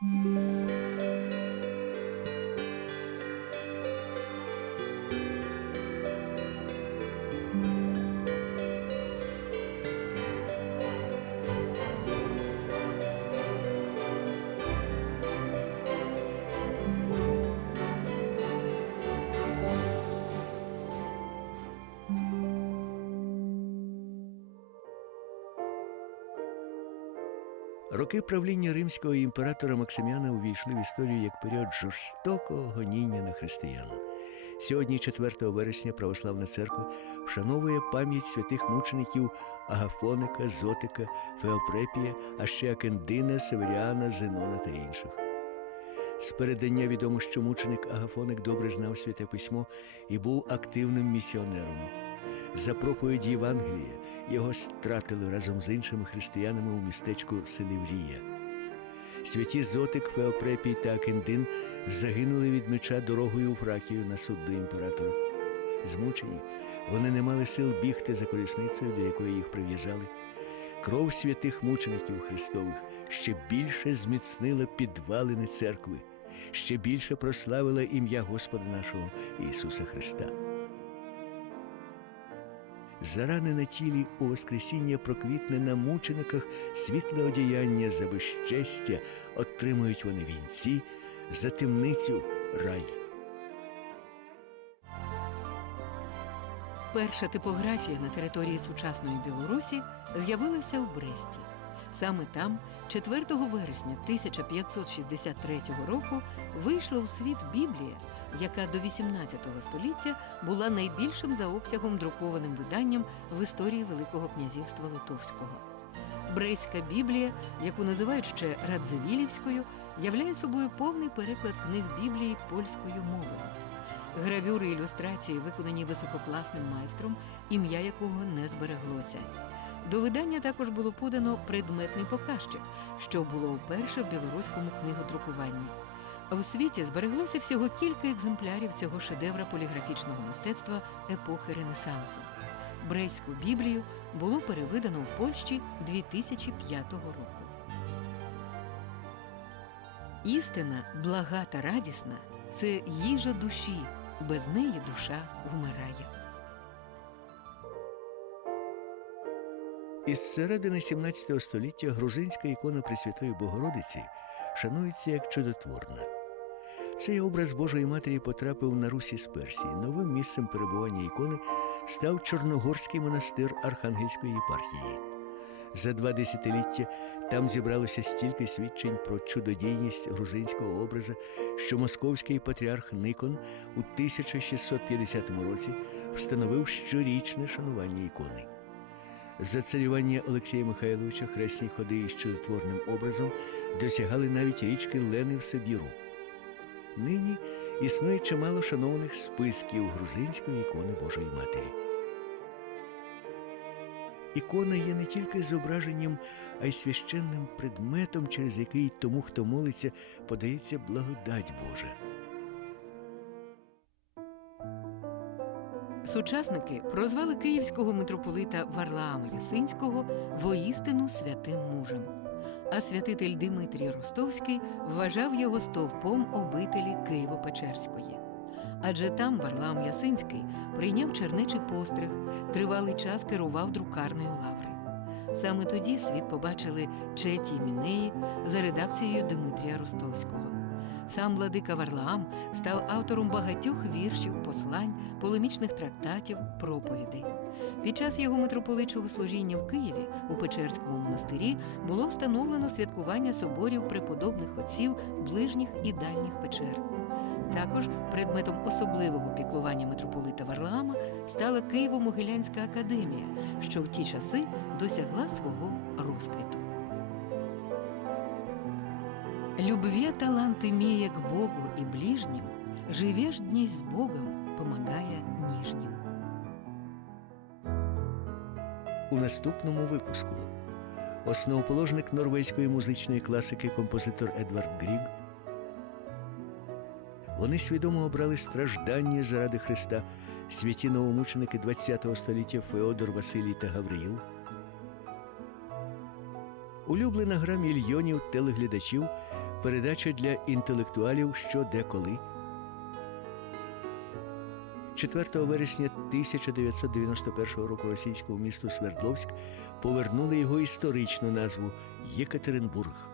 Música Роки правління римського імператора Максиміана увійшли в історію як період жорстокого гоніння на християн. Сьогодні, 4 вересня, православна церква вшановує пам'ять святих мучеників Агафоника, Зотика, Феопрепія, а ще Акендина, Северіана, Зенона та інших. З передання відомо, що мученик Агафоник добре знав святе письмо і був активним місіонером. За проповіді Євангелія його стратили разом з іншими християнами у містечку Селіврія. Святі Зотик, Феопрепій та Акендин загинули від меча дорогою у Фракію на суд до імператора. Змучені, вони не мали сил бігти за колісницею, до якої їх прив'язали. Кров святих мучеників Христових ще більше зміцнила підвалини церкви, ще більше прославила ім'я Господа нашого Ісуса Христа. Заране на тілі у Воскресіння проквітне на мучениках світле одіяння за безчестя, отримують вони вінці, за темницю рай. Перша типографія на території сучасної Білорусі з'явилася у Бресті. Саме там, 4 вересня 1563 року, вийшла у світ Біблія, яка до 18 століття була найбільшим за обсягом друкованим виданням в історії Великого князівства Литовського. Брейська Біблія, яку називають ще Радзивілівською, являє собою повний переклад книг Біблії польською мовою. Гравюри ілюстрації виконані висококласним майстром, ім'я якого не збереглося. До видання також було подано предметний показчик, що було вперше в білоруському книгодрукуванні. У світі збереглося всього кілька екземплярів цього шедевра поліграфічного мистецтва епохи Ренесансу. Брейську Біблію було перевидано в Польщі 2005 року. Істина, блага та радісна це їжа душі. Без неї душа вмирає. Із середини 17 століття грузинська ікона Пресвятої Богородиці шанується як чудотворна. Цей образ Божої Матері потрапив на Русі з Персії. Новим місцем перебування ікони став Чорногорський монастир Архангельської єпархії. За два десятиліття там зібралося стільки свідчень про чудодійність грузинського образа, що московський патріарх Никон у 1650 році встановив щорічне шанування ікони. За царювання Олексія Михайловича хресні ходи із чудотворним образом досягали навіть річки Лени в Сибіру. Нині існує чимало шанованих списків грузинської ікони Божої Матері. Ікона є не тільки зображенням, а й священним предметом, через який тому, хто молиться, подається благодать Божа. Сучасники прозвали київського митрополита Варлаама Ясинського воістину святим мужем. А святитель Димитрій Ростовський вважав його стовпом обителі Києво-Печерської. Адже там Варлам Ясинський прийняв чернечий постриг, тривалий час керував друкарною лаври. Саме тоді світ побачили Четі Мінеї за редакцією Димитрія Ростовського. Сам владика Варлаам став автором багатьох віршів, послань, полемічних трактатів, проповідей. Під час його митрополичого служіння в Києві у Печерському монастирі було встановлено святкування соборів преподобних отців ближніх і дальніх печер. Також предметом особливого піклування митрополита Варлаама стала Києво-Могилянська академія, що в ті часи досягла свого розквіту. Любве талант имея к Богу и ближним, живешь дней с Богом, помогая нижним. У наступному випуску основоположник норвезької музичної класики композитор Едвард Гріг. Вони свідомо обрали страждання заради Христа, святі новомученики ХХ століття Феодор Василій та Гавриїл. Улюблена гра мільйонів телеглядачів Передача для інтелектуалів що деколи. 4 вересня 1991 року російському місту Свердловськ повернули його історичну назву Єкатеринбург.